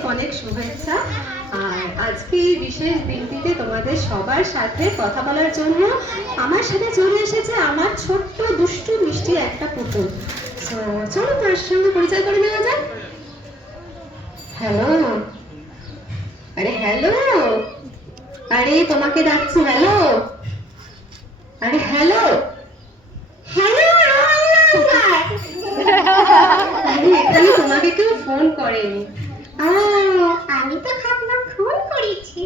অনেক অনেক শুভেচ্ছা। আর আজকে এই বিশেষ দিনটিতে তোমাদের সবার সাথে কথা বলার জন্য আমার সাথে চলে এসেছে আমার ছোট্ট দুষ্টু মিষ্টি একটা পুতুল। তো চলো তার সঙ্গে পরিচয় করে নেওয়া যাক। হ্যালো আরে হ্যালো আরে তোমাকে ডাকছি হ্যালো আরে হ্যালো হ্যালো আরে এখানে তোমাকে কেউ ফোন করেনি। তো ভাবলাম ফোন করেছি।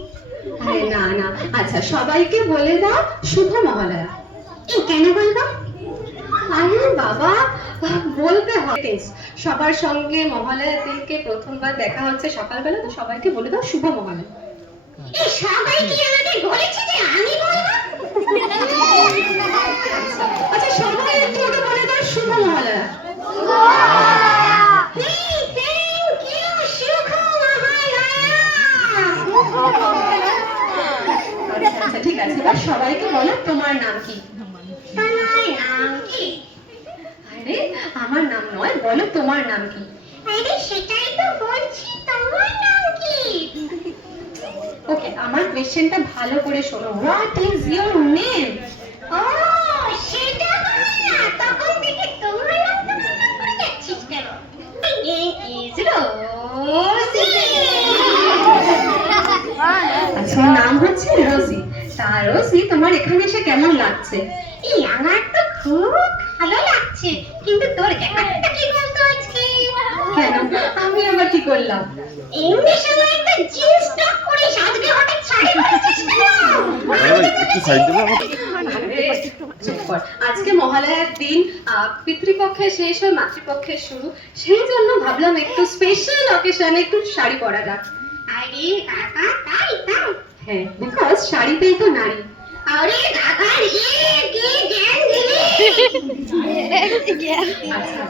আরে না না। আচ্ছা সবাইকে বলে দাও শুভ মহালয়া। এই কেন বলব? আরে বাবা বলতে হবে। সবার সঙ্গে মহালয়ার দিনকে প্রথমবার দেখা হচ্ছে সকালবেলা তো সবাইকে বলে দাও শুভ মহালয়া। এই সবাই কি আমাকে বলেছে যে আমি বলব আচ্ছা সবাই একটু ওকে বলে দাও শুভ মহালয়া এই থ্যাংক ইউ শুভ মহালয়া আচ্ছা আচ্ছা ঠিক আছে এবার সবাইকে বলো তোমার নাম কি? তোমার নাম কি? আরে আমার নাম নয় বলো তোমার নাম কি? আরে সেটাই তো বলছি তোমার নাম কি? ওকে আমার কোয়েশ্চেনটা ভালো করে শোনো। হোয়াট ইজ ইওর নেম ও সেটা বল না তখন থেকে তোমার নাম তোমার নাম করে যাচ্ছিস কেন? ইজ রোজি আচ্ছা নাম হচ্ছে রোজি তা রোজি তোমার এখানে এসে কেমন লাগছে? এই আমার তো খুব ভালো লাগছে কিন্তু তোর ব্যাপারটা কি বলতো আজকে? কেন? আমি আবার কি করলাম? এমনি সময় একটা জিন্স টপ পরে হঠাৎ শাড়ি পরেছিস। আজকে মহালয়ার দিন আহ, পিতৃপক্ষের শেষ হয় মাতৃপক্ষের শুরু। সেই জন্য ভাবলাম একটু স্পেশাল অকেশনে একটু শাড়ি পরা যাক। আরে কাকা তাই তাই। হ্যাঁ বিকজ শাড়িতেই তো নারী আরে কাকা রে কি জ্ঞান দিলি আচ্ছা